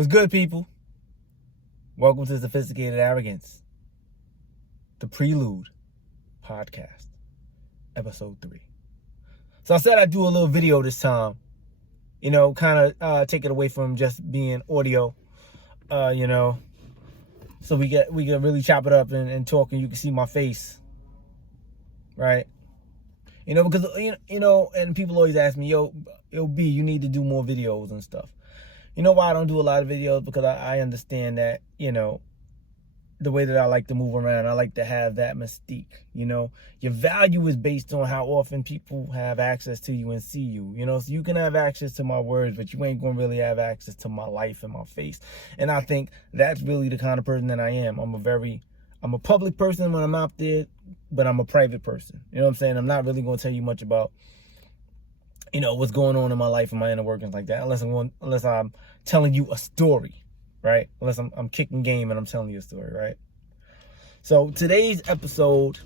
What's good, people? Welcome to Sophisticated Arrogance, the Prelude podcast, Ep03. So I said I'd do a little video this time, kind of take it away from just being audio, so we can really chop it up and talk, and you can see my face, right? Because, and people always ask me, yo, B, you need to do more videos and stuff. You know why I don't do a lot of videos? Because I understand that, the way that I like to move around, I like to have that mystique, Your value is based on how often people have access to you and see you, So you can have access to my words, but you ain't going to really have access to my life and my face. And I think that's really the kind of person that I am. I'm a public person when I'm out there, but I'm a private person. You know what I'm saying? I'm not really going to tell you much about what's going on in my life and my inner workings like that, unless I'm telling you a story, right? Unless I'm kicking game and I'm telling you a story, right? So today's episode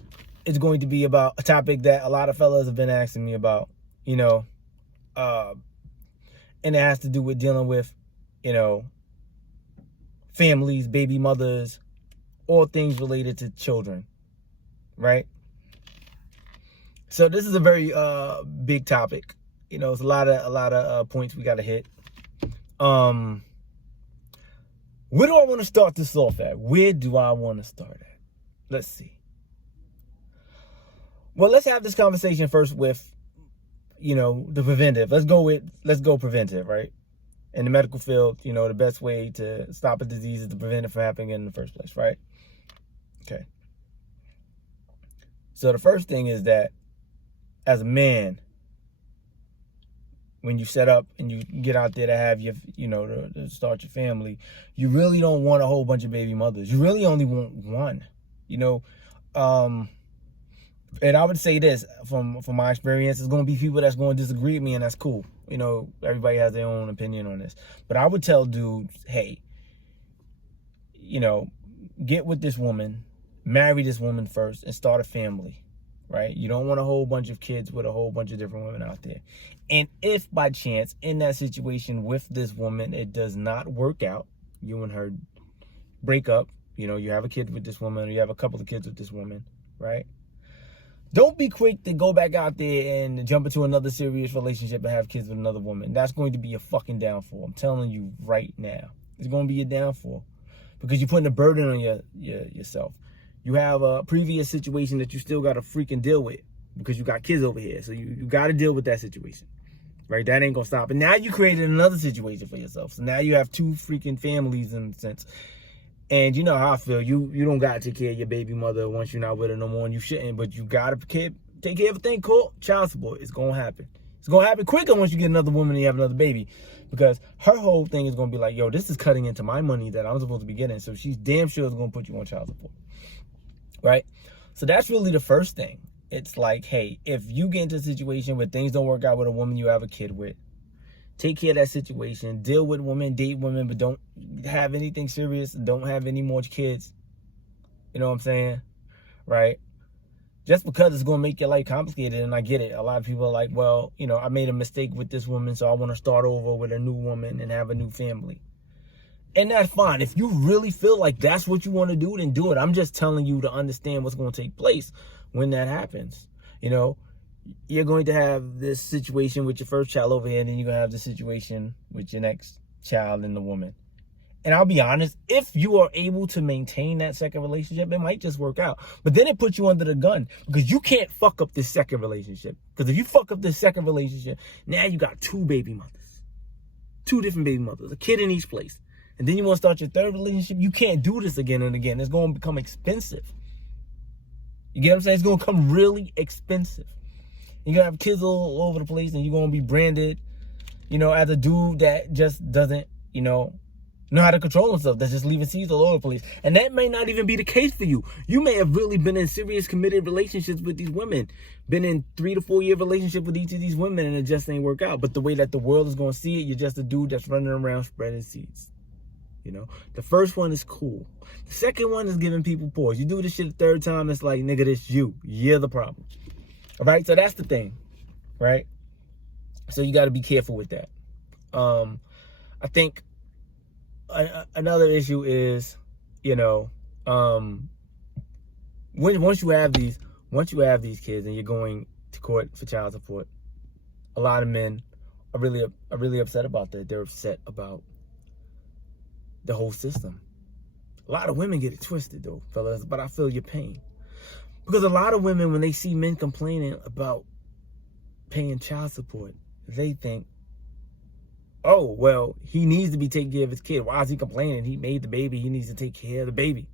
is going to be about a topic that a lot of fellas have been asking me about, and it has to do with dealing with, families, baby mothers, all things related to children, right? So this is a very big topic. It's a lot of points we got to hit. Where do I want to start this off at? Where do I want to start at? Let's see. Well, let's have this conversation first with, the preventive. Let's go preventive, right? In the medical field, the best way to stop a disease is to prevent it from happening in the first place, right? Okay. So the first thing is that as a man, when you set up and you get out there to have your, to start your family, you really don't want a whole bunch of baby mothers. You really only want one, and I would say this from my experience, it's going to be people that's going to disagree with me, and that's cool. Everybody has their own opinion on this, but I would tell dudes, hey, get with this woman, marry this woman first, and start a family. Right? You don't want a whole bunch of kids with a whole bunch of different women out there. And if by chance in that situation with this woman, it does not work out, you and her break up, you have a kid with this woman, or you have a couple of kids with this woman, right? Don't be quick to go back out there and jump into another serious relationship and have kids with another woman. That's going to be a fucking downfall. I'm telling you right now. It's going to be a downfall because you're putting a burden on yourself. You have a previous situation that you still got to freaking deal with because you got kids over here. So you got to deal with that situation, right? That ain't going to stop. And now you created another situation for yourself. So now you have two freaking families in a sense. And you know how I feel. You don't got to take care of your baby mother once you're not with her no more, and you shouldn't. But you got to take care of everything called child support. It's going to happen. It's going to happen quicker once you get another woman and you have another baby. Because her whole thing is going to be like, yo, this is cutting into my money that I'm supposed to be getting. So she's damn sure is going to put you on child support. Right? So that's really the first thing. It's like, hey, if you get into a situation where things don't work out with a woman you have a kid with, take care of that situation, deal with women, date women, but don't have anything serious, don't have any more kids. You know what I'm saying? Right? Just because it's going to make your life complicated, and I get it. A lot of people are like, well, I made a mistake with this woman, so I want to start over with a new woman and have a new family. And that's fine. If you really feel like that's what you want to do, then do it. I'm just telling you to understand what's going to take place when that happens. You're going to have this situation with your first child over here, and then you're going to have the situation with your next child and the woman. And I'll be honest, if you are able to maintain that second relationship, it might just work out. But then it puts you under the gun because you can't fuck up this second relationship. Because if you fuck up this second relationship, now you got two baby mothers. Two different baby mothers, a kid in each place. And then you want to start your third relationship, you can't do this again and again. It's going to become expensive. You get what I'm saying? It's going to become really expensive. You're going to have kids all over the place, and you're going to be branded, as a dude that just doesn't, know how to control himself, that's just leaving seeds all over the place. And that may not even be the case for you. You may have really been in serious committed relationships with these women, been in 3 to 4 year relationship with each of these women, and it just ain't work out. But the way that the world is going to see it, you're just a dude that's running around spreading seeds. The first one is cool. The second one is giving people pause. You do this shit the third time, it's like, nigga, this you. You're the problem. All right? So that's the thing, right? So you got to be careful with that. I think another issue is, you know, once you have these kids and you're going to court for child support, a lot of men are really upset about that. They're upset about the whole system. A lot of women get it twisted though, fellas, but I feel your pain. Because a lot of women, when they see men complaining about paying child support, they think, oh, well, he needs to be taking care of his kid. Why is he complaining? He made the baby. He needs to take care of the baby.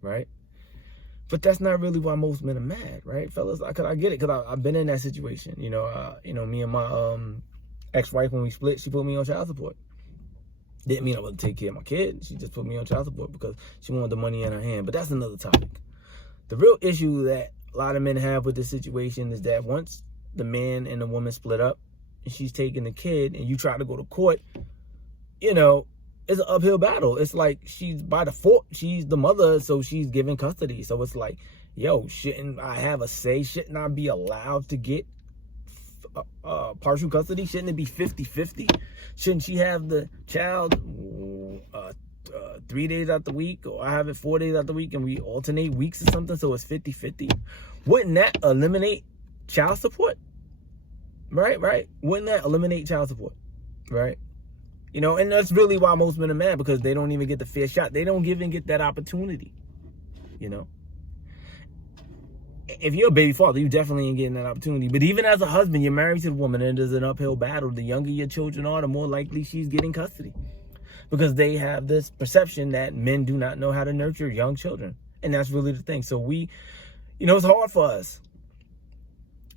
Right? But that's not really why most men are mad, right, fellas? I get it, because I've been in that situation. You know, me and my ex-wife, when we split, she put me on child support. Didn't mean I wouldn't take care of my kid. She just put me on child support because she wanted the money in her hand. But that's another topic. The real issue that a lot of men have with this situation is that once the man and the woman split up and she's taking the kid and you try to go to court, you know, it's an uphill battle. It's like she's by default, she's the mother, so she's given custody. So it's like, yo, shouldn't I have a say? Shouldn't I be allowed to get partial custody? Shouldn't it be 50-50? Shouldn't she have the child 3 days out the week, or I have it 4 days out the week and we alternate weeks or something, so it's 50-50? Wouldn't that eliminate child support? Right? Wouldn't that eliminate child support? Right? You know, and that's really why most men are mad, because they don't even get the fair shot. They don't even get that opportunity. You know? If you're a baby father, you definitely ain't getting that opportunity. But even as a husband, you're married to the woman and there's an uphill battle. The younger your children are, the more likely she's getting custody. Because they have this perception that men do not know how to nurture young children. And that's really the thing. So it's hard for us.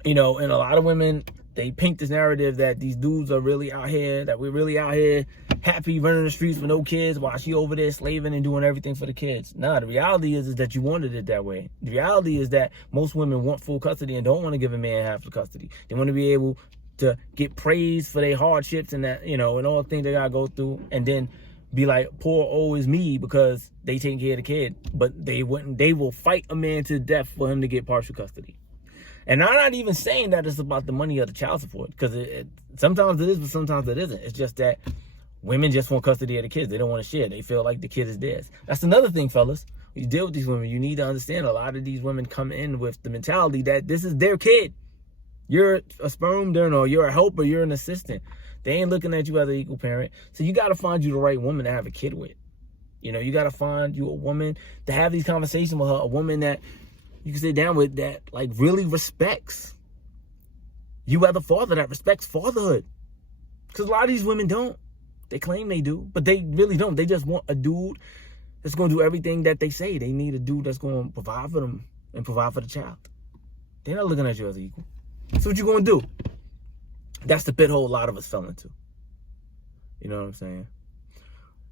You know, and a lot of women, they paint this narrative that these dudes are really out here, that we're really out here happy running the streets with no kids while she over there slaving and doing everything for the kids. Nah, the reality is that you wanted it that way. The reality is that most women want full custody and don't want to give a man half the custody. They want to be able to get praised for their hardships and that, you know, and all the things they gotta go through, and then be like, poor oh is me, because they taking care of the kid. But they will fight a man to death for him to get partial custody. And I'm not even saying that it's about the money of the child support, because sometimes it is, but sometimes it isn't. It's just that women just want custody of the kids. They don't want to share. They feel like the kid is theirs. That's another thing, fellas. When you deal with these women, you need to understand a lot of these women come in with the mentality that this is their kid. You're a sperm donor, you're a helper, you're an assistant. They ain't looking at you as an equal parent. So you got to find you the right woman to have a kid with. You know, you got to find you a woman to have these conversations with her, a woman that you can sit down with, that like really respects you as a father, that respects fatherhood. Because a lot of these women don't. They claim they do, but they really don't. They just want a dude that's going to do everything that they say. They need a dude that's going to provide for them and provide for the child. They're not looking at you as equal. So what you going to do? That's the pit hole a lot of us fell into. You know what I'm saying?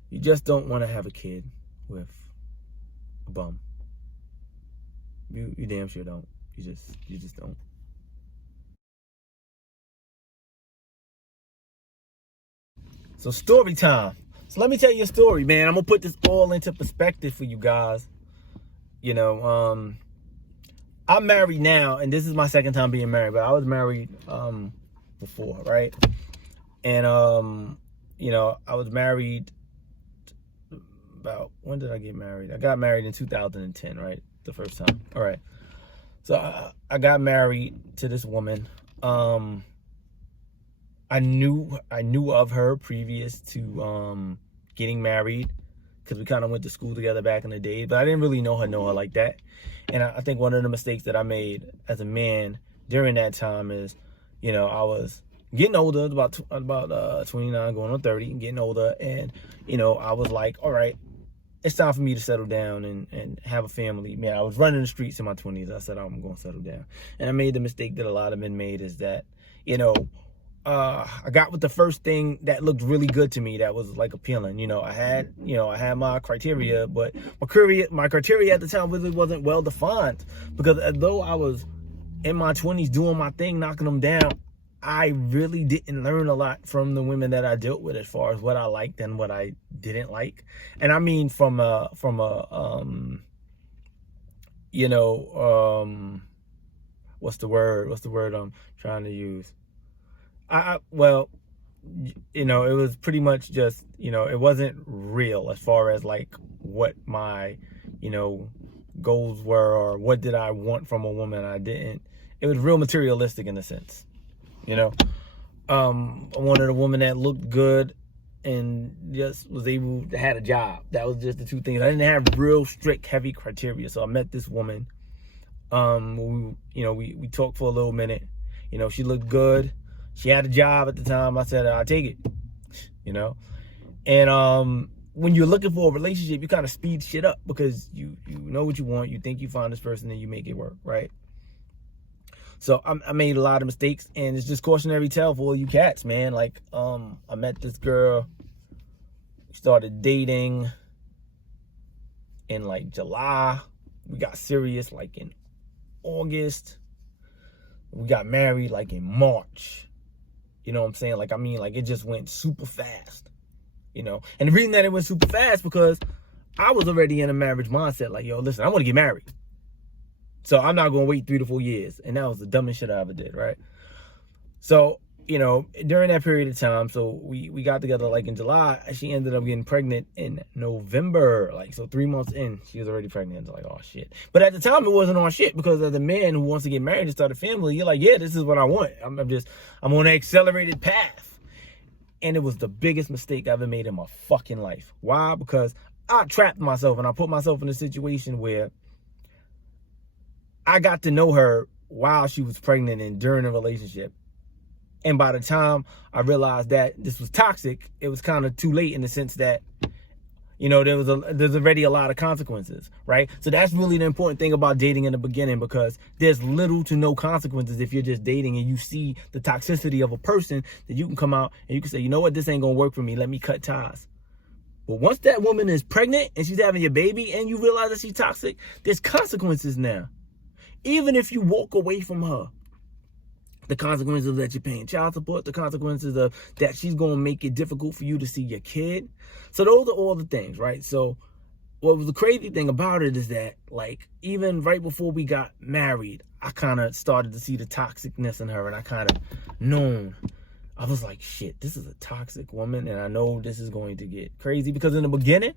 You just don't want to have a kid with a bum. You damn sure don't. You just don't. So story time. So let me tell you a story, man. I'm gonna put this all into perspective for you guys. You know, I'm married now, and this is my second time being married, but I was married before, right? And you know, I was married about, when did I get married? I got married in 2010, right? The first time. All right. So I got married to this woman. I knew of her previous to getting married, because we kind of went to school together back in the day, but I didn't really know her like that. And I think one of the mistakes that I made as a man during that time is, you know, I was getting older, about 29, going on 30, and getting older, and you know, I was like, all right, it's time for me to settle down and have a family. Man, I was running the streets in my 20s. I said, I'm going to settle down. And I made the mistake that a lot of men made, is that, you know, I got with the first thing that looked really good to me, that was like appealing. You know, I had my criteria, but my criteria at the time really wasn't well defined, because although I was in my 20s doing my thing, knocking them down, I really didn't learn a lot from the women that I dealt with as far as what I liked and what I didn't like. And I mean from a you know, what's the word I'm trying to use? Well, it was pretty much just, it wasn't real as far as like what my, goals were or what did I want from a woman. I didn't. It was real materialistic in a sense, I wanted a woman that looked good and just was able to had a job. That was just the two things. I didn't have real strict, heavy criteria. So I met this woman. We talked for a little minute. She looked good. She had a job at the time. I said, I'll take it, And when you're looking for a relationship, you kind of speed shit up because you know what you want. You think you find this person and you make it work, right? So I made a lot of mistakes, and it's just cautionary tale for all you cats, man. Like, I met this girl, started dating in like July. We got serious like in August. We got married like in March. You know what I'm saying? Like, it just went super fast, And the reason that it went super fast because I was already in a marriage mindset. Like, yo, listen, I want to get married. So I'm not going to wait 3 to 4 years. And that was the dumbest shit I ever did, right? So, during that period of time, so we got together like in July. She ended up getting pregnant in November. Like, so 3 months in, she was already pregnant. It's like, oh, shit. But at the time, it wasn't on shit because as a man who wants to get married and start a family, you're like, yeah, this is what I want. I'm on an accelerated path. And it was the biggest mistake I ever made in my fucking life. Why? Because I trapped myself and I put myself in a situation where I got to know her while she was pregnant and during a relationship. And by the time I realized that this was toxic, it was kind of too late in the sense that, there's already a lot of consequences, right? So that's really the important thing about dating in the beginning because there's little to no consequences if you're just dating and you see the toxicity of a person that you can come out and you can say, you know what, this ain't gonna work for me. Let me cut ties. But once that woman is pregnant and she's having your baby and you realize that she's toxic, there's consequences now. Even if you walk away from her, the consequences of that you're paying child support, the consequences of that she's going to make it difficult for you to see your kid. So those are all the things, right? So what was the crazy thing about it is that, like, even right before we got married, I kind of started to see the toxicness in her, and I kind of known. I was like, shit, this is a toxic woman, and I know this is going to get crazy because in the beginning,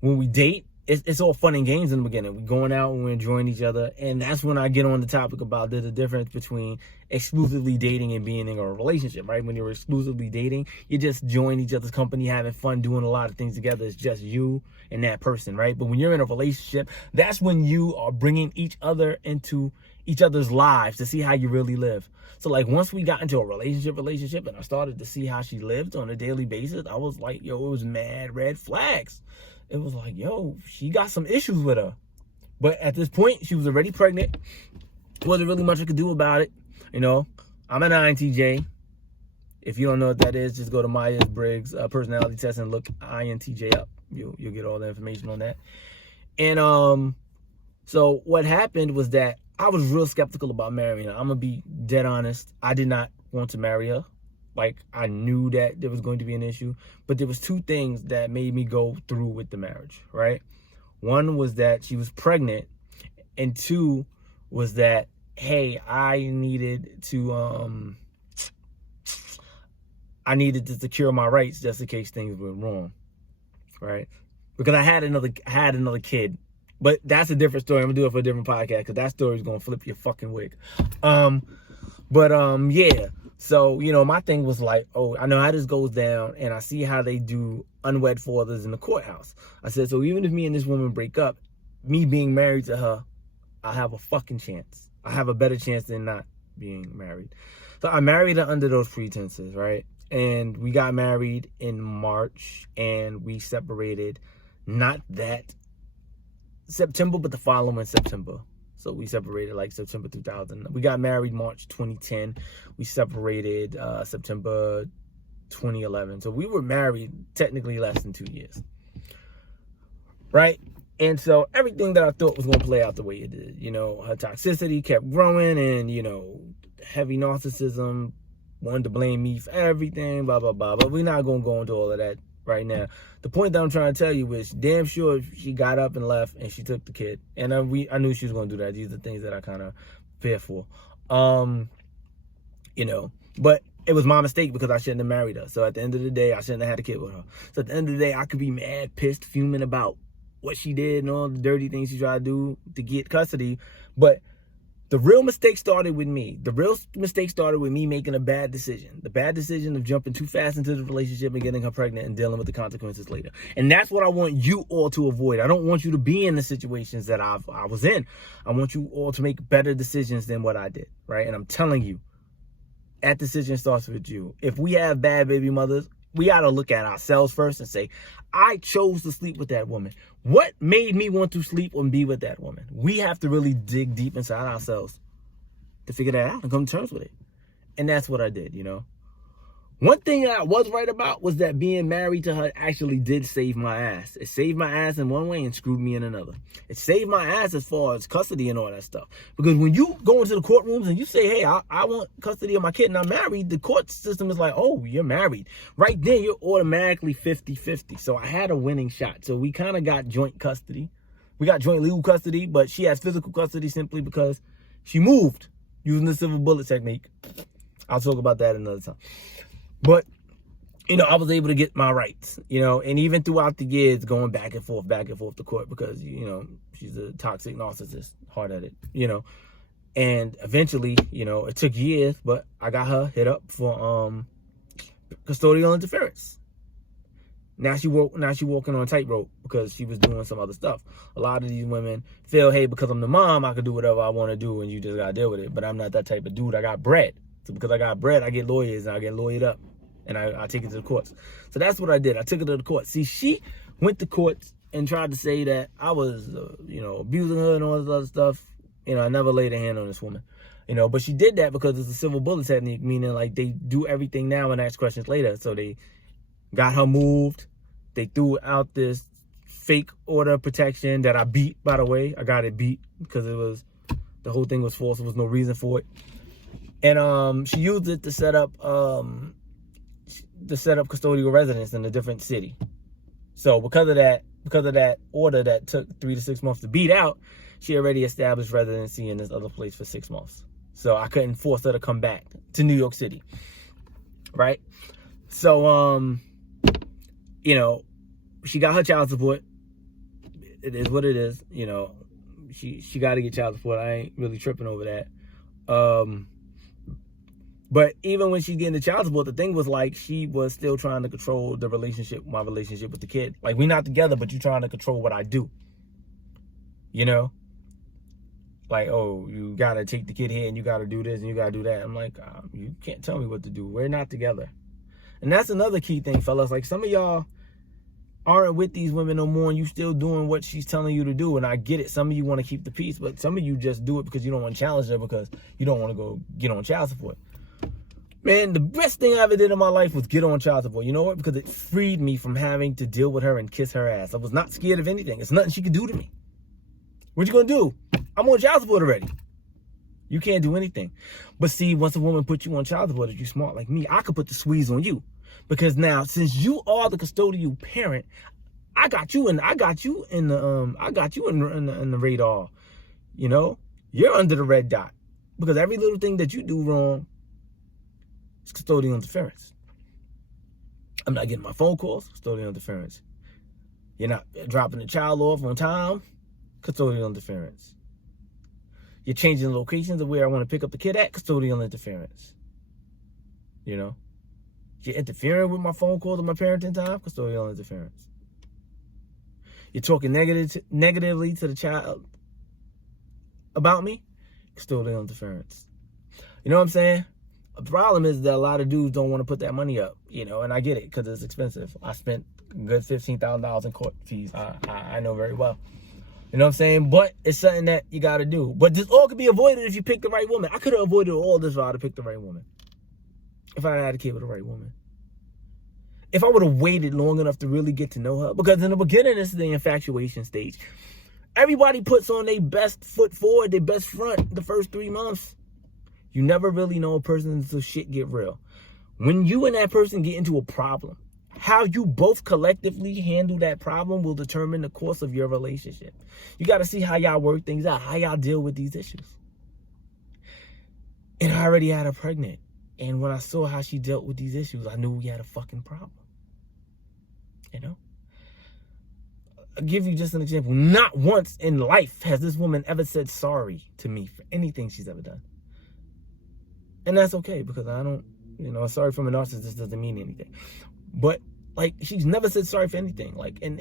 when we date, it's all fun and games in the beginning. We're going out and we're enjoying each other. And that's when I get on the topic about there's a difference between exclusively dating and being in a relationship, right? When you're exclusively dating, you just join each other's company, having fun, doing a lot of things together. It's just you and that person, right? But when you're in a relationship, that's when you are bringing each other into each other's lives to see how you really live. So like once we got into a relationship and I started to see how she lived on a daily basis, I was like, yo, it was mad red flags. It was like, yo, she got some issues with her. But at this point, she was already pregnant. Wasn't really much I could do about it. I'm an INTJ. If you don't know what that is, just go to Myers-Briggs personality test and look INTJ up. You'll get all the information on that. And so what happened was that I was real skeptical about marrying her. I'm going to be dead honest. I did not want to marry her. Like, I knew that there was going to be an issue, but there was 2 things that made me go through with the marriage, right? One was that she was pregnant, and 2 was that, hey, I needed to secure my rights just in case things went wrong, right? Because I had another kid, but that's a different story. I'm gonna do it for a different podcast because that story is gonna flip your fucking wig. Yeah. So, my thing was like, oh, I know how this goes down, and I see how they do unwed fathers in the courthouse. I said, so even if me and this woman break up, me being married to her, I have a fucking chance. I have a better chance than not being married. So I married her under those pretenses, right? And we got married in March, and we separated not that September, but the following September. So we separated like September 2000. We got married March 2010. We separated September 2011. So we were married technically less than 2 years. Right? And so everything that I thought was going to play out the way it did. Her toxicity kept growing and, heavy narcissism, wanted to blame me for everything, blah, blah, blah. But we're not going to go into all of that right now. The point that I'm trying to tell you is damn sure she got up and left and she took the kid. And I knew she was going to do that. These are things that I kind of fear for. But it was my mistake because I shouldn't have married her. So at the end of the day, I shouldn't have had a kid with her. So at the end of the day, I could be mad, pissed, fuming about what she did and all the dirty things she tried to do to get custody. But the real mistake started with me. The real mistake started with me making a bad decision. The bad decision of jumping too fast into the relationship and getting her pregnant and dealing with the consequences later. And that's what I want you all to avoid. I don't want you to be in the situations that I was in. I want you all to make better decisions than what I did, right? And I'm telling you, that decision starts with you. If we have bad baby mothers, we got to look at ourselves first and say, I chose to sleep with that woman. What made me want to sleep and be with that woman? We have to really dig deep inside ourselves to figure that out and come to terms with it. And that's what I did, you know. One thing I was right about was that being married to her actually did save my ass. It saved my ass in one way and screwed me in another. It saved my ass as far as custody and all that stuff. Because when you go into the courtrooms and you say, hey, I want custody of my kid and I'm married, the court system is like, oh, you're married. Right then, you're automatically 50-50. So I had a winning shot. So we kind of got joint custody. We got joint legal custody, but she has physical custody simply because she moved using the silver bullet technique. I'll talk about that another time. But, you know, I was able to get my rights, you know, and even throughout the years going back and forth to court because, you know, she's a toxic narcissist, hard-headed, you know. And eventually, you know, it took years, but I got her hit up for custodial interference. Now she walking on a tightrope because she was doing some other stuff. A lot of these women feel, hey, because I'm the mom, I can do whatever I want to do and you just got to deal with it. But I'm not that type of dude. I got bread. So because I got bread, I get lawyers and I get lawyered up. And I take it to the courts. So that's what I did. I took it to the court. See, she went to court and tried to say that I was, you know, abusing her and all this other stuff. You know, I never laid a hand on this woman. You know, but she did that because it's a civil bullet technique, meaning like they do everything now and ask questions later. So they got her moved. They threw out this fake order of protection that I beat, by the way. I got it beat because the whole thing was false. There was no reason for it. And she used it to set up custodial residence in a different city. So because of that order that took 3 to 6 months to beat out, she already established residency in this other place for 6 months. So I couldn't force her to come back to New York City. Right? So you know, she got her child support. It is what it is, you know. She got to get child support. I ain't really tripping over that. But even when she getting the child support, the thing was like she was still trying to control my relationship with the kid. Like, we're not together, but you trying to control what I do. You know? Like, oh, you got to take the kid here and you got to do this and you got to do that. I'm like, you can't tell me what to do. We're not together. And that's another key thing, fellas. Like, some of y'all aren't with these women no more and you still doing what she's telling you to do. And I get it. Some of you want to keep the peace, but some of you just do it because you don't want to challenge her because you don't want to go get on child support. Man, the best thing I ever did in my life was get on child support. You know what? Because it freed me from having to deal with her and kiss her ass. I was not scared of anything. It's nothing she could do to me. What you gonna do? I'm on child support already. You can't do anything. But see, once a woman puts you on child support, if you smart like me, I could put the squeeze on you. Because now, since you are the custodial parent, I got you in the radar. You know, you're under the red dot because every little thing that you do wrong is custodial interference. I'm not getting my phone calls, custodial interference. You're not dropping the child off on time, custodial interference. You're changing locations of where I want to pick up the kid at, custodial interference. You know, you're interfering with my phone calls to my parenting time, custodial interference. You're talking negatively to the child about me, custodial interference. You know what I'm saying? The problem is that a lot of dudes don't want to put that money up, you know, and I get it because it's expensive. I spent a good $15,000 in court fees. I know very well. You know what I'm saying? But it's something that you got to do. But this all could be avoided if you pick the right woman. I could have avoided all this if I had picked the right woman. If I had a kid with the right woman. If I would have waited long enough to really get to know her. Because in the beginning, this is the infatuation stage. Everybody puts on their best foot forward, their best front the first 3 months. You never really know a person until shit get real. When you and that person get into a problem, how you both collectively handle that problem will determine the course of your relationship. You got to see how y'all work things out, how y'all deal with these issues. And I already had her pregnant. And when I saw how she dealt with these issues, I knew we had a fucking problem. You know? I'll give you just an example. Not once in life has this woman ever said sorry to me for anything she's ever done. And that's okay, because I don't, sorry from a narcissist doesn't mean anything. But, like, she's never said sorry for anything. Like, and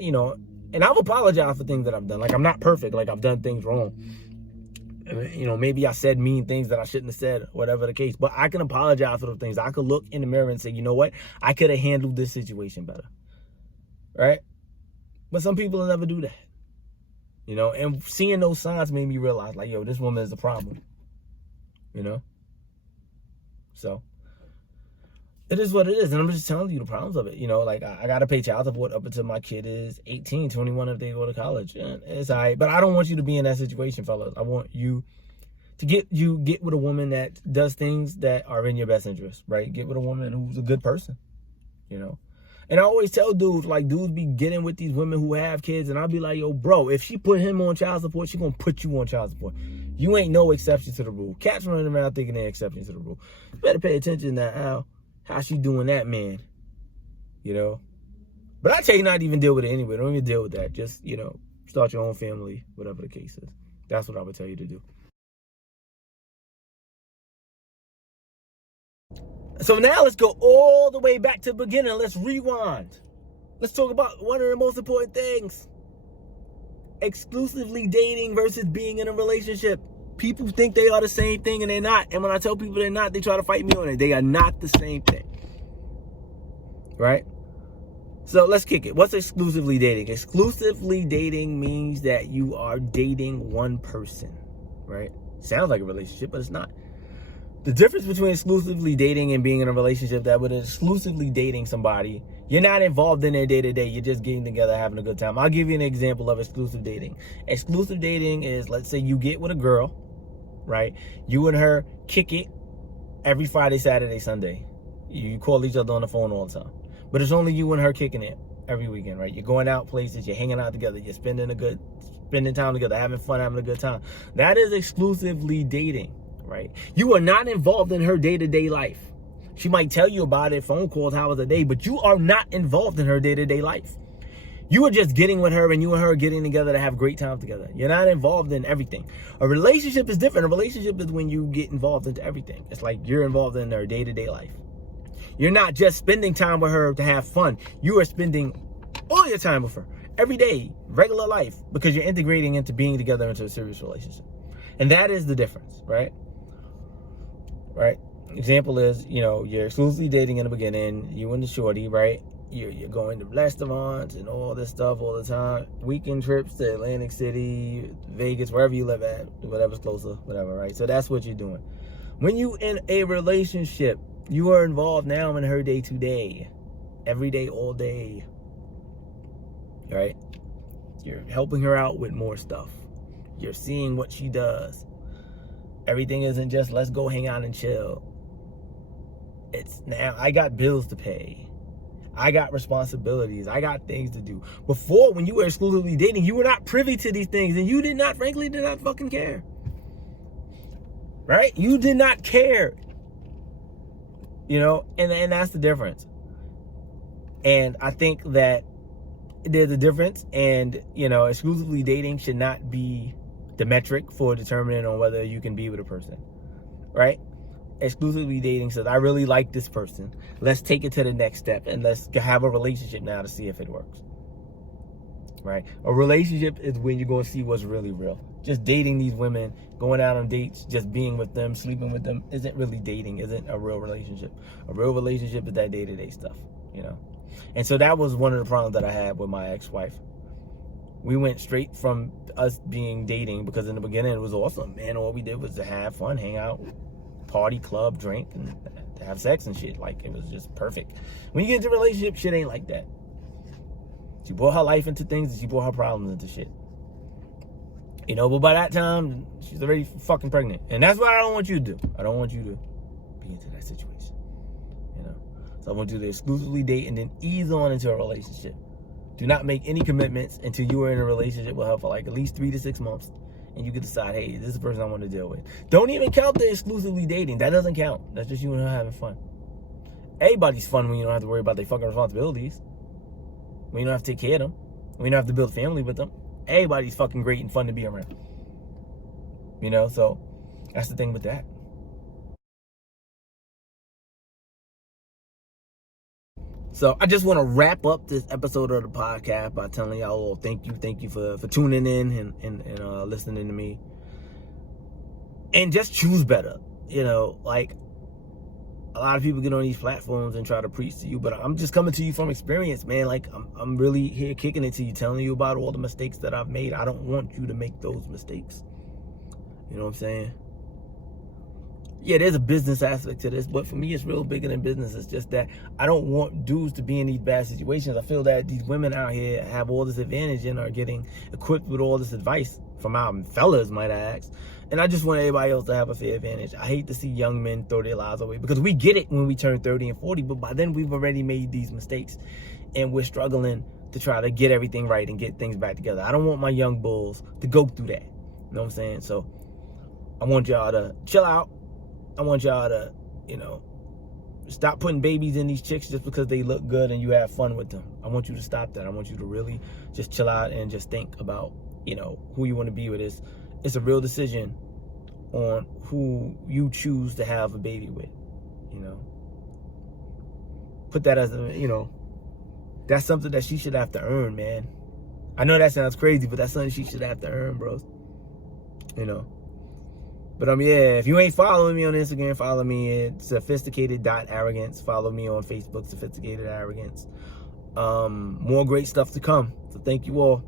I've apologized for things that I've done. Like, I'm not perfect. Like, I've done things wrong. Maybe I said mean things that I shouldn't have said, whatever the case. But I can apologize for those things. I could look in the mirror and say, you know what? I could have handled this situation better. Right? But some people will never do that. And seeing those signs made me realize, like, yo, this woman is a problem. So, it is what it is. And I'm just telling you the problems of it. Like, I got to pay child support up until my kid is 18, 21 if they go to college. And it's all right. But I don't want you to be in that situation, fellas. I want you to get with a woman that does things that are in your best interest, right? Get with a woman who's a good person, And I always tell dudes, like, dudes be getting with these women who have kids, and I'll be like, yo, bro, if she put him on child support, she gonna put you on child support. You ain't no exception to the rule. Cats running around thinking they're exceptions to the rule. You better pay attention to how she doing that, man. But I tell you not to even deal with it anyway. Don't even deal with that. Just, start your own family, whatever the case is. That's what I would tell you to do. So now let's go all the way back to the beginning. Let's rewind. Let's talk about one of the most important things. Exclusively dating versus being in a relationship. People think they are the same thing and they're not. And when I tell people they're not, they try to fight me on it. They are not the same thing. Right? So let's kick it. What's exclusively dating? Exclusively dating means that you are dating one person. Right? Sounds like a relationship, but it's not. The difference between exclusively dating and being in a relationship, that with exclusively dating somebody, you're not involved in their day-to-day. You're just getting together, having a good time. I'll give you an example of exclusive dating. Exclusive dating is, let's say you get with a girl, right? You and her kick it every Friday, Saturday, Sunday. You call each other on the phone all the time. But it's only you and her kicking it every weekend, right? You're going out places, you're hanging out together, you're spending time together, having fun, having a good time. That is exclusively dating. Right? You are not involved in her day-to-day life. She might tell you about it, phone calls, hours a day, but you are not involved in her day-to-day life. You are just getting with her and you and her are getting together to have great time together. You're not involved in everything. A relationship is different. A relationship is when you get involved into everything. It's like you're involved in her day-to-day life. You're not just spending time with her to have fun. You are spending all your time with her every day, regular life, because you're integrating into being together into a serious relationship. And that is the difference, right? Right? Example is, you're exclusively dating in the beginning, you and the shorty, right? You're going to restaurants and all this stuff all the time. Weekend trips to Atlantic City, Vegas, wherever you live at, whatever's closer, whatever, right? So that's what you're doing. When you in a relationship, you are involved now in her day-to-day, every day, all day, right? You're helping her out with more stuff. You're seeing what she does. Everything isn't just let's go hang out and chill. It's now I got bills to pay. I got responsibilities. I got things to do. Before, when you were exclusively dating, you were not privy to these things and you frankly did not fucking care. Right? You did not care. And that's the difference. And I think that there's a difference, and exclusively dating should not be the metric for determining on whether you can be with a person, right? Exclusively dating says, I really like this person. Let's take it to the next step and let's have a relationship now to see if it works, right? A relationship is when you're going to see what's really real. Just dating these women, going out on dates, just being with them, sleeping with them isn't really dating, isn't a real relationship. A real relationship is that day-to-day stuff, And so that was one of the problems that I had with my ex-wife. We went straight from us being dating, because in the beginning it was awesome, man. All we did was to have fun, hang out, party, club, drink, and have sex and shit. Like, it was just perfect. When you get into a relationship, shit ain't like that. She brought her life into things and she brought her problems into shit. But by that time, she's already fucking pregnant. And that's what I don't want you to do. I don't want you to be into that situation. So I want you to exclusively date and then ease on into a relationship. Do not make any commitments until you are in a relationship with her for like at least 3 to 6 months. and you can decide, hey, this is the person I want to deal with. Don't even count the exclusively dating. That doesn't count. That's just you and her having fun. Everybody's fun when you don't have to worry about their fucking responsibilities. When you don't have to take care of them. When you don't have to build a family with them. Everybody's fucking great and fun to be around. You know, so that's the thing with that. So I just want to wrap up this episode of the podcast by telling y'all thank you for tuning in and listening to me. And just choose better. You know, like, a lot of people get on these platforms and try to preach to you, but I'm just coming to you from experience, man. Like, I'm really here kicking it to you, telling you about all the mistakes that I've made. I don't want you to make those mistakes. You know what I'm saying? Yeah, there's a business aspect to this, but for me, it's real bigger than business. It's just that I don't want dudes to be in these bad situations. I feel that these women out here have all this advantage and are getting equipped with all this advice from our fellas, might I ask. And I just want everybody else to have a fair advantage. I hate to see young men throw their lives away, because we get it when we turn 30 and 40, but by then we've already made these mistakes and we're struggling to try to get everything right and get things back together. I don't want my young bulls to go through that. You know what I'm saying? So I want y'all to chill out. I want y'all to, you know, stop putting babies in these chicks just because they look good and you have fun with them. I want you to stop that. I want you to really just chill out and just think about, you know, who you want to be with. It's a real decision on who you choose to have a baby with, you know. Put that as a, you know, that's something that she should have to earn, man. I know that sounds crazy, but that's something she should have to earn, bros. You know. But yeah, if you ain't following me on Instagram, follow me at sophisticated.arrogance. Follow me on Facebook, Sophisticated Arrogance. More great stuff to come. So thank you all.